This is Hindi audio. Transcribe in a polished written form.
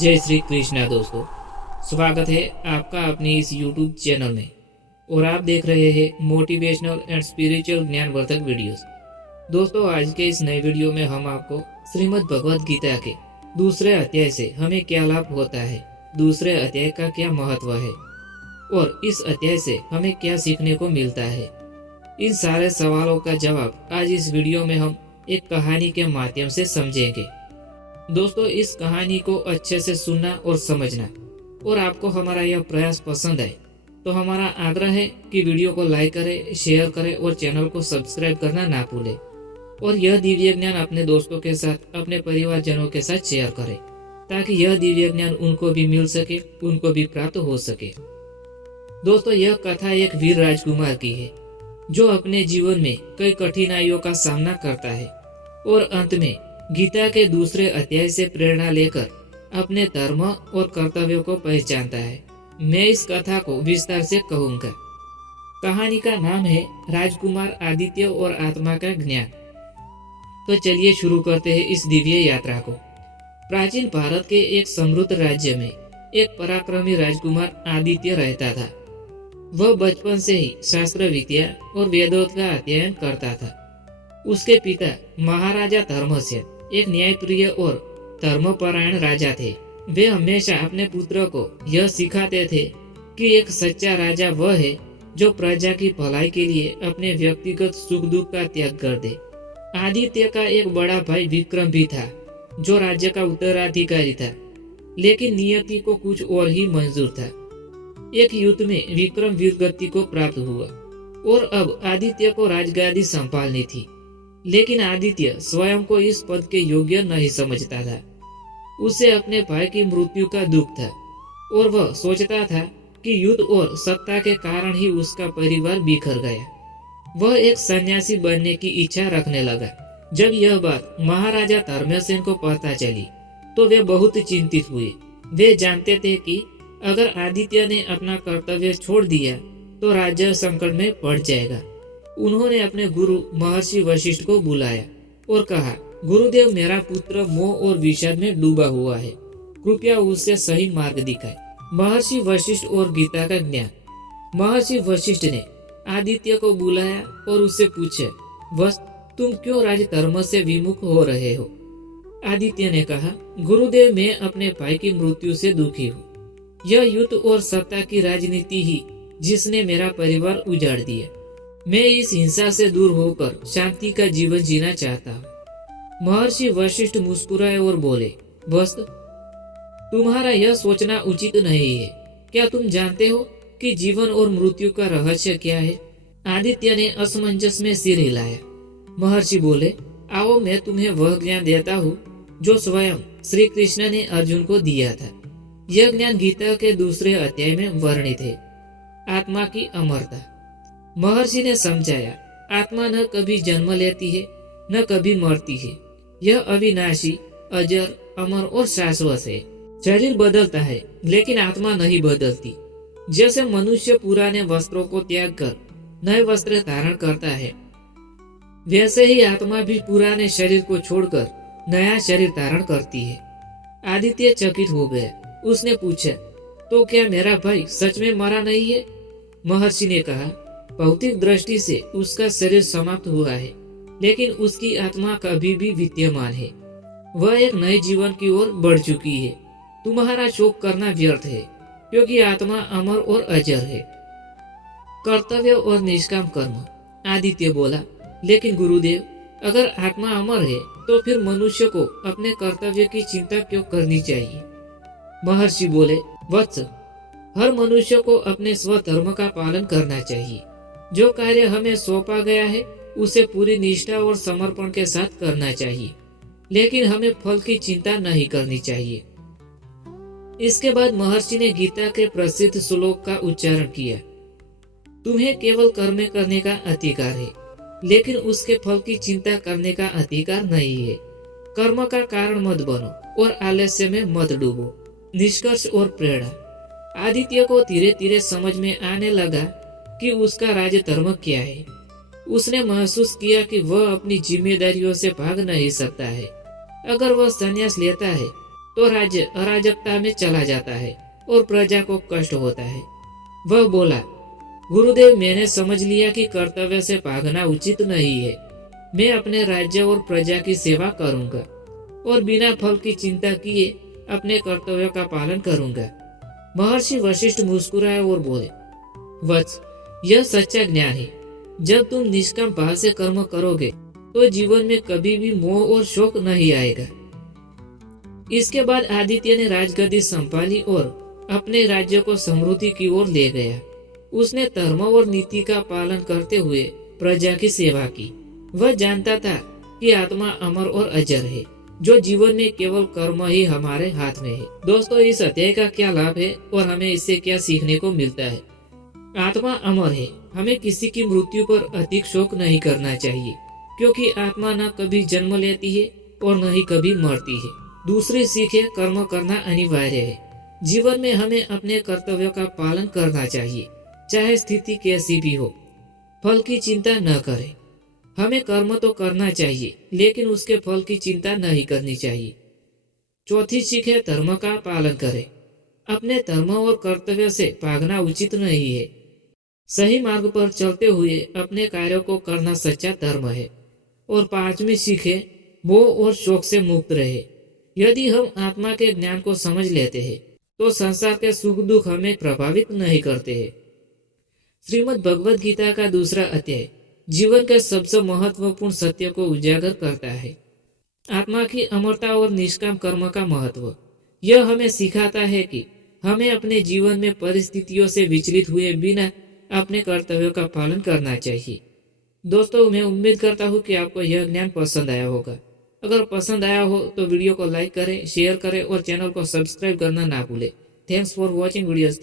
जय श्री कृष्णा दोस्तों, स्वागत है आपका अपने इस YouTube चैनल में। और आप देख रहे हैं मोटिवेशनल एंड स्पिरिचुअल ज्ञानवर्धक वीडियोस। दोस्तों, आज के इस नए वीडियो में हम आपको श्रीमद् भगवद गीता के दूसरे अध्याय से हमें क्या लाभ होता है, दूसरे अध्याय का क्या महत्व है और इस अध्याय से हमें क्या सीखने को मिलता है, इन सारे सवालों का जवाब आज इस वीडियो में हम एक कहानी के माध्यम से समझेंगे। दोस्तों, इस कहानी को अच्छे से सुनना और समझना, और आपको हमारा यह प्रयास पसंद आए तो हमारा आग्रह है कि वीडियो को लाइक करें, शेयर करें और चैनल को सब्सक्राइब करना ना भूलें। और यह दिव्य ज्ञान अपने दोस्तों के साथ, अपने परिवारजनों के साथ शेयर करें ताकि यह दिव्य ज्ञान उनको भी मिल सके, उनको भी प्राप्त हो सके। दोस्तों, यह कथा एक वीर राजकुमार की है जो अपने जीवन में कई कठिनाइयों का सामना करता है और अंत में गीता के दूसरे अध्याय से प्रेरणा लेकर अपने धर्म और कर्तव्यों को पहचानता है। मैं इस कथा को विस्तार से कहूँगा। कहानी का नाम है राजकुमार आदित्य और आत्मा का ज्ञान। तो चलिए शुरू करते हैं इस दिव्य यात्रा को। प्राचीन भारत के एक समृद्ध राज्य में एक पराक्रमी राजकुमार आदित्य रहता था। वह बचपन से ही शास्त्र विद्या और वेदों का अध्ययन करता था। उसके पिता महाराजा धर्मसेन एक न्यायप्रिय और धर्मपरायण राजा थे। वे हमेशा अपने पुत्र को यह सिखाते थे कि एक सच्चा राजा वह है जो प्रजा की भलाई के लिए अपने व्यक्तिगत सुख दुख का त्याग कर दे। आदित्य का एक बड़ा भाई विक्रम भी था जो राज्य का उत्तराधिकारी था, लेकिन नियति को कुछ और ही मंजूर था। एक युद्ध में विक्रम वीरगति को प्राप्त हुआ और अब आदित्य को राजगादी संभालनी थी, लेकिन आदित्य स्वयं को इस पद के योग्य नहीं समझता था। उसे अपने भाई की मृत्यु का दुख था और वह सोचता था कि युद्ध और सत्ता के कारण ही उसका परिवार बिखर गया। वह एक सन्यासी बनने की इच्छा रखने लगा। जब यह बात महाराजा धर्मसेन को पता चली तो वे बहुत चिंतित हुए। वे जानते थे कि अगर आदित्य ने अपना कर्तव्य छोड़ दिया तो राज्य संकट में पड़ जाएगा। उन्होंने अपने गुरु महर्षि वशिष्ठ को बुलाया और कहा, गुरुदेव, मेरा पुत्र मोह और विषाद में डूबा हुआ है, कृपया उससे सही मार्ग दिखाए। महर्षि वशिष्ठ और गीता का ज्ञान। महर्षि वशिष्ठ ने आदित्य को बुलाया और उससे पूछे, वत्स, तुम क्यों राजधर्म से विमुख हो रहे हो? आदित्य ने कहा, गुरुदेव, मैं अपने भाई की मृत्यु से दुखी हूँ। यह युद्ध और सत्ता की राजनीति ही जिसने मेरा परिवार उजाड़ दिया। मैं इस हिंसा से दूर होकर शांति का जीवन जीना चाहता हूँ। महर्षि वशिष्ठ मुस्कुराए और बोले, वत्स, तुम्हारा यह सोचना उचित नहीं है। क्या तुम जानते हो कि जीवन और मृत्यु का रहस्य क्या है? आदित्य ने असमंजस में सिर हिलाया। महर्षि बोले, आओ, मैं तुम्हें वह ज्ञान देता हूँ जो स्वयं श्री कृष्ण ने अर्जुन को दिया था। यह ज्ञान गीता के दूसरे अध्याय में वर्णित है, आत्मा की अमरता। महर्षि ने समझाया, आत्मा न कभी जन्म लेती है न कभी मरती है। यह अविनाशी, अजर, अमर और शाश्वत है। शरीर बदलता है लेकिन आत्मा नहीं बदलती। जैसे मनुष्य पुराने वस्त्रों को त्याग कर नए वस्त्र धारण करता है, वैसे ही आत्मा भी पुराने शरीर को छोड़कर नया शरीर धारण करती है। आदित्य चकित हो गया। उसने पूछा, तो क्या मेरा भाई सच में मरा नहीं है? महर्षि ने कहा, भौतिक दृष्टि से उसका शरीर समाप्त हुआ है, लेकिन उसकी आत्मा कभी भी विद्यमान है। वह एक नए जीवन की ओर बढ़ चुकी है। तुम्हारा शोक करना व्यर्थ है, क्योंकि आत्मा अमर और अजर है। कर्तव्य और निष्काम कर्म। आदित्य बोला, लेकिन गुरुदेव, अगर आत्मा अमर है तो फिर मनुष्य को अपने कर्तव्य की चिंता क्यों करनी चाहिए? महर्षि बोले, वत्स, हर मनुष्य को अपने स्वधर्म का पालन करना चाहिए। जो कार्य हमें सौंपा गया है उसे पूरी निष्ठा और समर्पण के साथ करना चाहिए, लेकिन हमें फल की चिंता नहीं करनी चाहिए। इसके बाद महर्षि ने गीता के प्रसिद्ध श्लोक का उच्चारण किया, तुम्हें केवल कर्म करने का अधिकार है, लेकिन उसके फल की चिंता करने का अधिकार नहीं है। कर्म का कारण मत बनो और आलस्य में मत डूबो। निष्कर्ष और प्रेरणा। आदित्य को धीरे धीरे समझ में आने लगा कि उसका राजधर्म क्या है। उसने महसूस किया कि वह अपनी जिम्मेदारियों से भाग नहीं सकता है। अगर वह संन्यास लेता है तो राज्य अराजकता में चला जाता है और प्रजा को कष्ट होता है। वह बोला, गुरुदेव, मैंने समझ लिया कि कर्तव्य से भागना उचित नहीं है। मैं अपने राज्य और प्रजा की सेवा करूंगा और बिना फल की चिंता किए अपने कर्तव्यों का पालन करूंगा। महर्षि वशिष्ठ मुस्कुराए और बोले, वत्स, यह सच्चा ज्ञान है। जब तुम निष्काम भाव से कर्म करोगे तो जीवन में कभी भी मोह और शोक नहीं आएगा। इसके बाद आदित्य ने राजगद्दी संभाली और अपने राज्य को समृद्धि की ओर ले गया। उसने धर्म और नीति का पालन करते हुए प्रजा की सेवा की। वह जानता था कि आत्मा अमर और अजर है, जो जीवन में केवल कर्म ही हमारे हाथ में है। दोस्तों, इस अध्याय का क्या लाभ है और हमें इससे क्या सीखने को मिलता है? आत्मा अमर है। हमें किसी की मृत्यु पर अधिक शोक नहीं करना चाहिए, क्योंकि आत्मा न कभी जन्म लेती है और न ही कभी मरती है। दूसरी सीख है, कर्म करना अनिवार्य है। जीवन में हमें अपने कर्तव्यों का पालन करना चाहिए, चाहे स्थिति कैसी भी हो। फल की चिंता न करें। हमें कर्म तो करना चाहिए, लेकिन उसके फल की चिंता नहीं करनी चाहिए। चौथी सीख है, धर्म का पालन करें। अपने धर्म और कर्तव्य से भागना उचित नहीं है। सही मार्ग पर चलते हुए अपने कार्यों को करना सच्चा धर्म है। और पांचवी सीख है, मोह और शोक से मुक्त रहे। यदि हम आत्मा के ज्ञान को समझ लेते हैं तो संसार के सुख दुख हमें प्रभावित नहीं करते हैं। श्रीमद् भगवद गीता का दूसरा अध्याय जीवन के सबसे महत्वपूर्ण सत्य को उजागर करता है। आत्मा की अमरता और निष्काम कर्म का महत्व। यह हमें सिखाता है कि हमें अपने जीवन में परिस्थितियों से विचलित हुए बिना अपने कर्तव्यों का पालन करना चाहिए। दोस्तों, मैं उम्मीद करता हूँ कि आपको यह ज्ञान पसंद आया होगा। अगर पसंद आया हो तो वीडियो को लाइक करें, शेयर करें और चैनल को सब्सक्राइब करना ना भूलें। Thanks for watching videos.